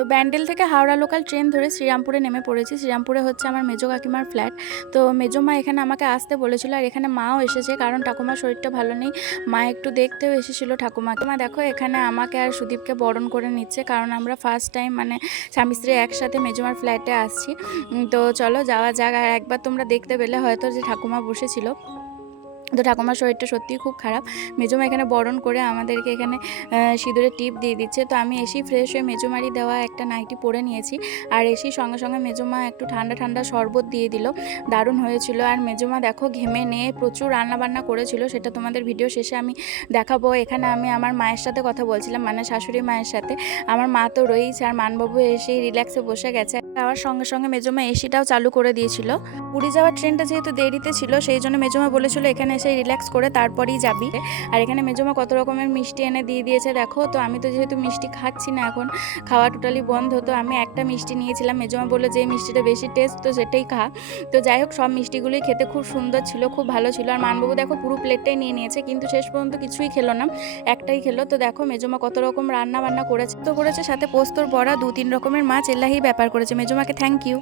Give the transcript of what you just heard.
তো ব্যান্ডেল থেকে Howrah local train ধরে শ্রীরামপুরে নেমে পড়েছি। শ্রীরামপুরে হচ্ছে আমার মেজো কাকিমার ফ্ল্যাট। তো মেজো মা এখানে আমাকে আসতে বলেছিল, আর এখানে মাও এসেছে, কারণ ঠাকুমার শরীরটা ভালো নেই। মা একটু দেখতেও এসেছিলো ঠাকুমাকে। মা দেখো এখানে আমাকে আর সুদীপকে বরণ করে নিচ্ছে, কারণ আমরা ফার্স্ট টাইম মানে স্বামী স্ত্রী একসাথে মেজোমার ফ্ল্যাটে আসছি। তো চলো যাওয়া যাক। আর একবার তোমরা দেখতে পেলে হয়তো যে ঠাকুমা বসেছিল। তো ঠাকুমার শরীরটা সত্যিই খুব খারাপ। মেজোমা এখানে বরণ করে আমাদেরকে এখানে সিঁদুরের টিপ দিয়ে দিচ্ছে। তো আমি এসেই ফ্রেশ হয়ে মেজোমারি দেওয়া একটা নাইটি পরে নিয়েছি, আর এসেই সঙ্গে সঙ্গে মেজোমা একটু ঠান্ডা ঠান্ডা শরবত দিয়ে দিল, দারুণ হয়েছিল। আর মেজোমা দেখো ঘেমে নিয়ে প্রচুর রান্নাবান্না করেছিল, সেটা তোমাদের ভিডিও শেষে আমি দেখাবো। এখানে আমি আমার মায়ের সাথে কথা বলছিলাম, মানে শাশুড়ি মায়ের সাথে। আমার মা তো রয়েছে, আর মানবাবু এসেই রিল্যাক্সে বসে গেছে। যাওয়ার সঙ্গে সঙ্গে মেজোমা এসিটাও চালু করে দিয়েছিল। পুরী যাওয়ার ট্রেনটা যেহেতু দেরিতে ছিল, সেই জন্য মেজোমা বলেছিল এখানে এসে রিল্যাক্স করে তারপরেই যাবি। আর এখানে মেজোমা কত রকমের মিষ্টি এনে দিয়ে দিয়েছে দেখো। তো আমি তো যেহেতু মিষ্টি খাচ্ছি না, এখন খাওয়া টোটালি বন্ধ, তো আমি একটা মিষ্টি নিয়েছিলাম। মেজোমা বললো যে মিষ্টিটা বেশি টেস্ট, তো সেটাই খা। তো যাই হোক, সব মিষ্টিগুলোই খেতে খুব সুন্দর ছিল, খুব ভালো ছিল। আর মানবাবু দেখো পুরো প্লেটটাই নিয়ে নিয়েছে, কিন্তু শেষ পর্যন্ত কিছুই খেলো না, একটাই খেলো। তো দেখো মেজোমা কত রকম রান্না বান্না করেছে, তো করেছে সাথে পোস্তর বড়া, 2-3 রকমের মাছ, এলাহি ব্যাপার করেছে। মেজোমাকে থ্যাংক ইউ।